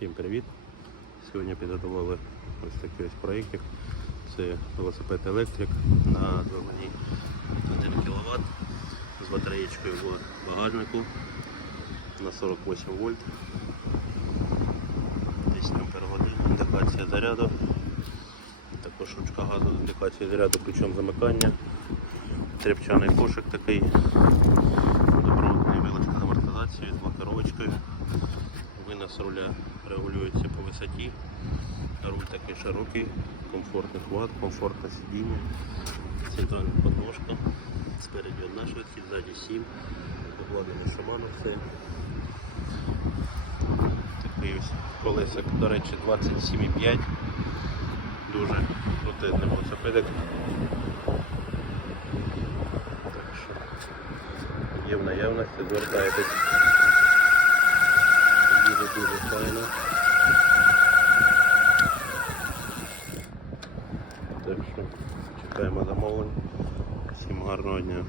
Всім привіт! Сьогодні підготували ось такий ось проєктик. Це велосипед електрик на двигуні 1 кВт з батареєчкою в багажнику на 48 вольт. 10 ампер годин, індикація заряду. Також ручка газу з індикацією заряду, ключом замикання. Тряпчаний кошик такий. Водопроводний вилочка з амортизацією, з блокировочкою. Винос руля регулюється по висоті. Руль такий широкий, комфортний хват, комфортне сидіння, центральна подножка. Спереді одна швидкість, ззаді 7. Обладнання Шамана все. Такий ось колесик, до речі, 27,5. Дуже крутий велосипедик. Так що є в наявності, звертайтесь. Дуже дуже файно. Так що чекаємо замовлень. Всім гарного дня.